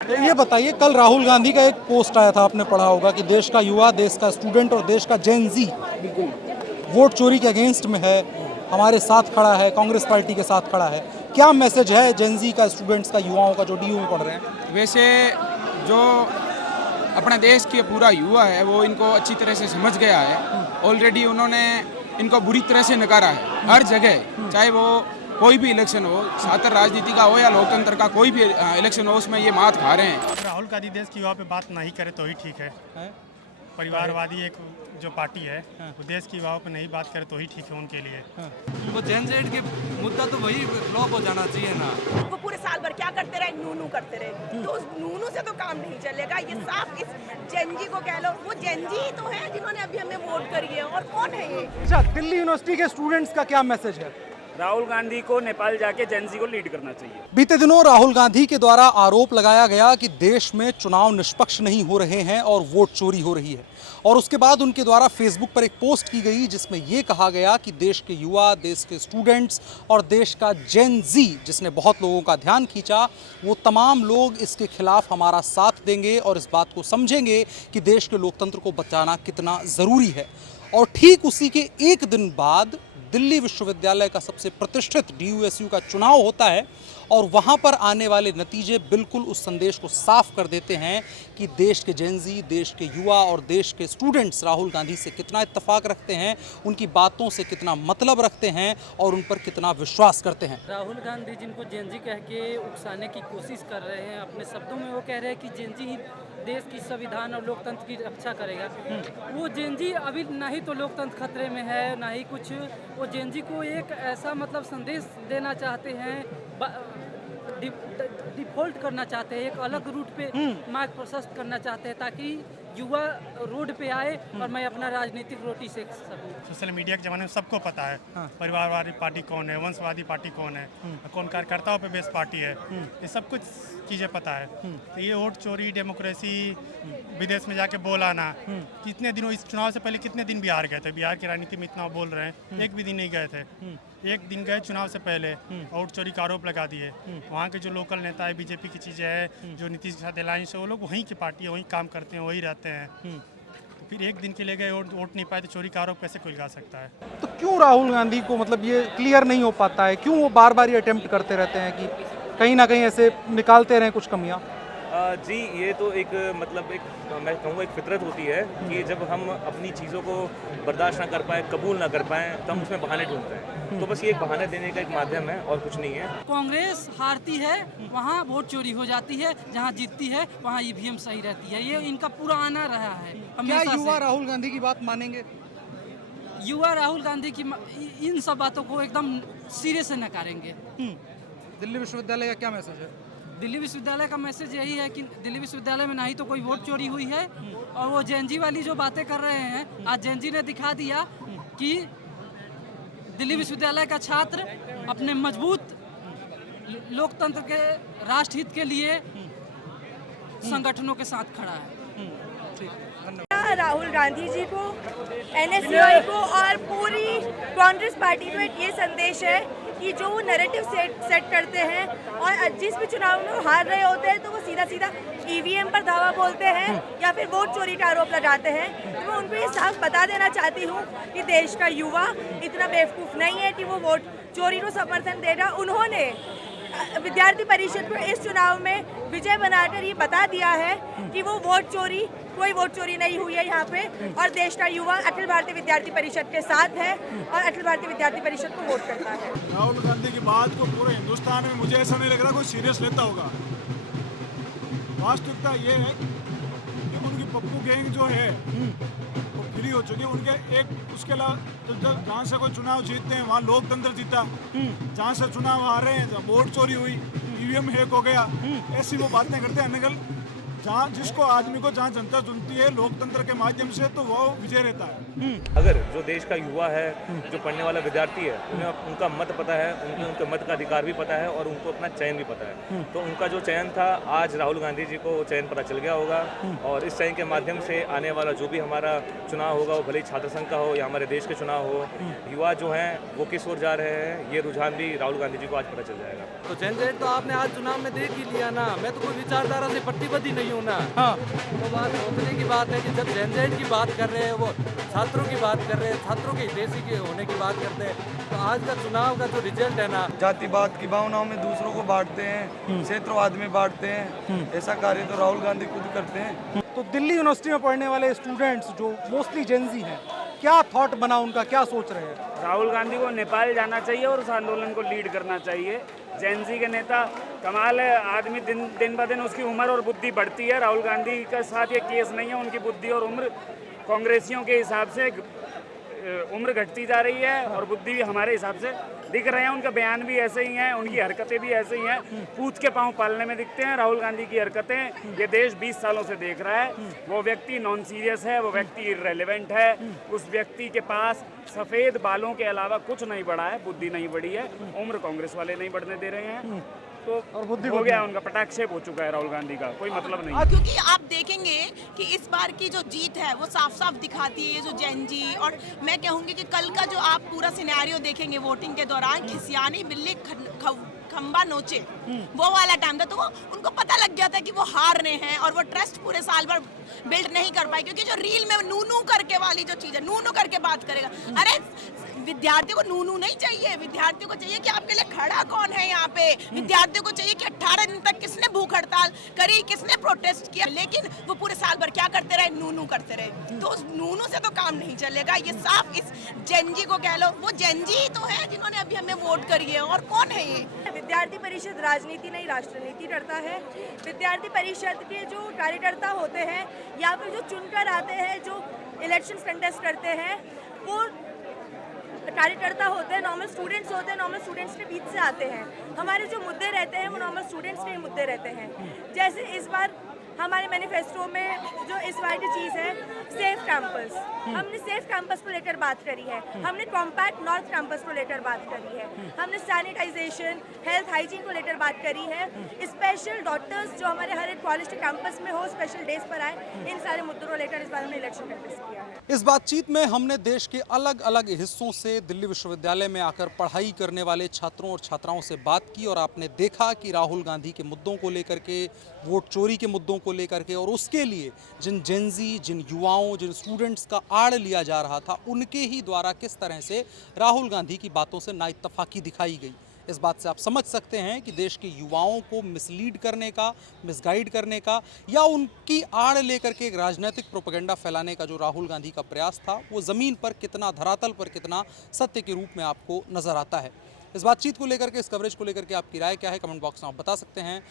तो ये बताइए, कल राहुल गांधी का एक पोस्ट आया था, आपने पढ़ा होगा कि देश का युवा, देश का स्टूडेंट और देश का जेन जी वोट चोरी के अगेंस्ट में है, हमारे साथ खड़ा है, कांग्रेस पार्टी के साथ खड़ा है। क्या मैसेज है जेन जी का, स्टूडेंट्स का, युवाओं का जो डीयू में पढ़ रहे हैं? वैसे जो अपने देश के पूरा युवा है वो इनको अच्छी तरह से समझ गया है। ऑलरेडी उन्होंने इनको बुरी तरह से नकारा है हर जगह, चाहे वो कोई भी इलेक्शन हो, छात्र राजनीति का हो या लोकतंत्र का कोई भी इलेक्शन हो, उसमें ये मात खा रहे हैं। राहुल गांधी देश की युवा पे बात नहीं करे तो ही ठीक है। परिवारवादी एक जो पार्टी है वो देश की युवाओं पे नहीं बात करे तो ही ठीक है उनके लिए। वो जेन जेड के मुद्दा तो वही ब्लॉक हो जाना चाहिए ना। वो पूरे साल भर क्या करते रहे, नूनू करते रहे, तो उस नूनू से तो काम नहीं चलेगा। ये साफ इस जेनजी को कह लो, वो जेनजी ही तो है जिन्होंने अभी हमें वोट करी है, और कौन है ये? अच्छा, दिल्ली यूनिवर्सिटी के स्टूडेंट्स का क्या मैसेज है? राहुल गांधी को नेपाल जाके जेनजी को लीड करना चाहिए। बीते दिनों राहुल गांधी के द्वारा आरोप लगाया गया कि देश में चुनाव निष्पक्ष नहीं हो रहे हैं और वोट चोरी हो रही है, और उसके बाद उनके द्वारा फेसबुक पर एक पोस्ट की गई जिसमें यह कहा गया कि देश के युवा, देश के स्टूडेंट्स और देश का जेन जी, जिसने बहुत लोगों का ध्यान खींचा, वो तमाम लोग इसके खिलाफ हमारा साथ देंगे और इस बात को समझेंगे कि देश के लोकतंत्र को बचाना कितना ज़रूरी है। और ठीक उसी के एक दिन बाद दिल्ली विश्वविद्यालय का सबसे प्रतिष्ठित DUSU का चुनाव होता है, और वहाँ पर आने वाले नतीजे बिल्कुल उस संदेश को साफ कर देते हैं कि देश के जेनजी, देश के युवा और देश के स्टूडेंट्स राहुल गांधी से कितना इत्तेफाक रखते हैं, उनकी बातों से कितना मतलब रखते हैं और उन पर कितना विश्वास करते हैं। राहुल गांधी जिनको जेनजी कह के उकसाने की कोशिश कर रहे हैं, अपने शब्दों में वो कह रहे हैं कि जेनजी ही देश की संविधान और लोकतंत्र की रक्षा करेगा। वो जेनजी अभी ना ही तो लोकतंत्र खतरे में है, ना ही कुछ। वो जेनजी को एक ऐसा मतलब संदेश देना चाहते हैं, डिफॉल्ट करना चाहते हैं, एक अलग रूट पे मार्ग प्रशस्त करना चाहते हैं ताकि युवा रोड पे आए और मैं अपना राजनीतिक रोटी सेक सकूं। सोशल मीडिया के ज़माने में सबको पता है परिवारवादी पार्टी कौन है, वंशवादी पार्टी कौन है, कौन कार्यकर्ताओं पे बेस्ड पार्टी है, ये सब कुछ चीज़ें पता है। तो ये वोट चोरी, डेमोक्रेसी, विदेश में जाके बोल आना, कितने दिनों इस चुनाव से पहले कितने दिन बिहार गए थे, बिहार की राजनीति में इतना बोल रहे हैं, एक भी दिन नहीं गए थे। एक दिन गए चुनाव से पहले, वोट चोरी का आरोप लगा दिए। वहाँ के जो लोकल नेता है, बीजेपी की चीज़ें है, जो नीतीश के साथ अलायंस है, वो लोग वहीं की पार्टी है, वहीं काम करते हैं, वहीं रहते हैं। तो फिर एक दिन के लिए गए, वोट नहीं पाए तो चोरी का आरोप कैसे कोई लगा सकता है? तो क्यों राहुल गांधी को मतलब ये क्लियर नहीं हो पाता है, क्यों वो बार बार ये अटेम्प्ट करते रहते हैं कि कहीं ना कहीं ऐसे निकालते रहें कुछ कमियां? जी, ये तो एक मतलब एक मैं कहूँगा एक फितरत होती है कि जब हम अपनी चीज़ों को बर्दाश्त ना कर पाए, कबूल ना कर पाए, तो हम उसमें बहाने ढूंढते हैं। तो बस ये एक बहाने देने का एक माध्यम है और कुछ नहीं है। कांग्रेस हारती है वहाँ वोट चोरी हो जाती है, जहाँ जीतती है वहाँ EVM सही रहती है। ये इनका पुराना आना रहा है क्या हमेशा युवा से। राहुल गांधी की बात मानेंगे? युवा राहुल गांधी की इन सब बातों को एकदम सिरे से नकारेंगे। दिल्ली विश्वविद्यालय का क्या मैसेज है? दिल्ली विश्वविद्यालय का मैसेज यही है कि दिल्ली विश्वविद्यालय में ना ही तो कोई वोट चोरी हुई है, और वो जेनजी वाली जो बातें कर रहे हैं, आज जेनजी ने दिखा दिया कि दिल्ली विश्वविद्यालय का छात्र अपने मजबूत लोकतंत्र के राष्ट्रहित के लिए संगठनों के साथ खड़ा है। राहुल गांधी जी को, NSUI को और पूरी कांग्रेस पार्टी को ये संदेश है कि जो वो नैरेटिव सेट करते हैं और जिस भी चुनाव में वो हार रहे होते हैं तो वो सीधा सीधा EVM पर धावा बोलते हैं या फिर वोट चोरी का आरोप लगाते हैं। तो मैं उनको ये साफ बता देना चाहती हूँ कि देश का युवा इतना बेवकूफ़ नहीं है कि वो वोट चोरी को समर्थन देगा। उन्होंने विद्यार्थी परिषद को इस चुनाव में विजय बनाकर ये बता दिया है कि वो वोट चोरी, कोई वोट चोरी नहीं हुई है यहाँ पे, और देश का युवा अखिल भारतीय विद्यार्थी परिषद के साथ है और अखिल भारतीय विद्यार्थी परिषद को वोट करता है। राहुल गांधी की बात को पूरे हिंदुस्तान में मुझे ऐसा नहीं लग रहा कोई सीरियस लेता होगा। वास्तविकता ये है कि उनकी पप्पू गैंग जो है वो फ्री हो चुकी है। उनके एक उसके अलावा तो जहाँ से कोई चुनाव जीतते हैं वहाँ लोकतंत्र जीता, जहाँ से चुनाव हार रहे हैं वोट चोरी हुई, EVM हैक हो गया, ऐसी वो बातें करते हैं। अनगल जहाँ जिसको आदमी को जहाँ जनता चुनती है लोकतंत्र के माध्यम से, तो वो विजय रहता है। अगर जो देश का युवा है, जो पढ़ने वाला विद्यार्थी है, उन्हें उनका मत पता है, उनके मत का अधिकार भी पता है और उनको अपना चयन भी पता है, तो उनका जो चयन था आज राहुल गांधी जी को चयन पता चल गया होगा। और इस चयन के माध्यम से आने वाला जो भी हमारा चुनाव होगा, वो भले ही छात्र संघ का हो या हमारे देश के चुनाव हो, युवा जो हैं वो किस ओर जा रहे हैं, ये रुझान भी राहुल गांधी जी को आज पता चल जाएगा। तो जनरेट तो आपने आज चुनाव में देख ही लिया ना। मैं तो कोई विचारधारा से प्रतिबद्ध ही नहीं हूँ ना। हाँ, तो बात सोचने की बात है कि जब जनरेट की बात कर रहे हैं, वो छात्रों की बात कर रहे हैं, छात्रों के हितैषी के होने की बात करते हैं, तो आज का चुनाव का जो रिजल्ट है ना, जातिवाद की भावनाओं में दूसरों को बांटते हैं, क्षेत्रवाद में बांटते हैं, ऐसा कार्य तो राहुल गांधी खुद करते हैं। तो दिल्ली यूनिवर्सिटी में पढ़ने वाले स्टूडेंट्स जो मोस्टली जेनजी हैं, क्या थॉट बना उनका, क्या सोच रहे हैं? राहुल गांधी को नेपाल जाना चाहिए और उस आंदोलन को लीड करना चाहिए। जेनजी के नेता कमाल है, आदमी दिन ब दिन उसकी उम्र और बुद्धि बढ़ती है। राहुल गांधी के साथ ये केस नहीं है, उनकी बुद्धि और उम्र कांग्रेसियों के हिसाब से उम्र घटती जा रही है और बुद्धि भी हमारे हिसाब से दिख रहे हैं। उनका बयान भी ऐसे ही हैं, उनकी हरकतें भी ऐसे ही हैं, पूछ के पाँव पालने में दिखते हैं राहुल गांधी की हरकतें। ये देश 20 सालों से देख रहा है। वो व्यक्ति नॉन सीरियस है, वो व्यक्ति इररेलेवेंट है। उस व्यक्ति के पास सफ़ेद बालों के अलावा कुछ नहीं बढ़ा है, बुद्धि नहीं बढ़ी है, उम्र कांग्रेस वाले नहीं बढ़ने दे रहे हैं, तो और बुद्धि हो गया उनका, पटाक्षेप हो चुका है राहुल गांधी का, कोई मतलब नहीं। क्योंकि आप देखेंगे कि इस बार की जो जीत है वो साफ साफ दिखाती है ये जो जेनजी, और मैं कहूँगी कि कल का जो आप पूरा सिनेरियो देखेंगे वोटिंग के दौरान, खिसियानी बिल्ली खंबा नोचे, वो वाला टाइम था। तो वो उनको पता लग गया था कि वो हार रहे हैं और वो ट्रस्ट पूरे साल भर बिल्ड नहीं कर पाए, क्योंकि जो रील में नू करके वाली जो चीज़ है, नू करके बात करेगा। अरे विद्यार्थियों को नू नहीं चाहिए, विद्यार्थियों को चाहिए कि आपके लिए खड़ा कौन है यहाँ पे। विद्यार्थियों को चाहिए कि 18 दिन तक किसने भूख हड़ताल करी, किसने प्रोटेस्ट किया, लेकिन वो पूरे साल भर क्या करते रहे, नू करते रहे। तो उस नू से तो काम नहीं चलेगा। ये साफ इस जेनजी को कह लो, वो जेनजी ही तो है जिन्होंने अभी हमें वोट करी है, और कौन है ये? विद्यार्थी परिषद राजनीति नहीं राष्ट्रनीति करता है। विद्यार्थी परिषद के जो कार्यकर्ता होते हैं या फिर जो चुनकर आते हैं, जो इलेक्शन कंटेस्ट करते हैं, वो कार्यकर्ता होते हैं, नॉर्मल स्टूडेंट्स होते हैं, नॉर्मल स्टूडेंट्स के बीच से आते हैं। हमारे जो मुद्दे रहते हैं वो नॉर्मल स्टूडेंट्स के मुद्दे रहते हैं। जैसे इस बार हमारे मैनिफेस्टो में जो इस बार की चीज़ है, सेफ कैंपस, हमने सेफ कैंपस को लेकर बात करी है, हमने कॉम्पैक्ट नॉर्थ कैंपस को लेकर बात करी है, हमने सैनिटाइजेशन, हेल्थ हाइजीन को लेकर बात करी है, स्पेशल डॉक्टर्स जो हमारे हर एक कॉलेज के कैंपस में हो, स्पेशल डेज पर आए, इन सारे मुद्दों को लेकर इस बार हमने इलेक्शन कंटेस्ट किया है। इस बातचीत में हमने देश के अलग अलग हिस्सों से दिल्ली विश्वविद्यालय में आकर पढ़ाई करने वाले छात्रों और छात्राओं से बात की, और आपने देखा कि राहुल गांधी के मुद्दों को लेकर के, वोट चोरी के मुद्दों को लेकर के, और उसके लिए जिन जेनजी, जिन युवाओं, जिन स्टूडेंट्स का आड़ लिया जा रहा था, उनके ही द्वारा किस तरह से राहुल गांधी की बातों से नाइत्तफाकी दिखाई गई। इस बात से आप समझ सकते हैं कि देश के युवाओं को मिसलीड करने का, मिसगाइड करने का, या उनकी आड़ लेकर के एक राजनीतिक प्रोपेगेंडा फैलाने का जो राहुल गांधी का प्रयास था, वो ज़मीन पर कितना, धरातल पर कितना सत्य के रूप में आपको नज़र आता है। इस बातचीत को लेकर के, इस कवरेज को लेकर के आपकी राय क्या है, कमेंट बॉक्स में आप बता सकते हैं।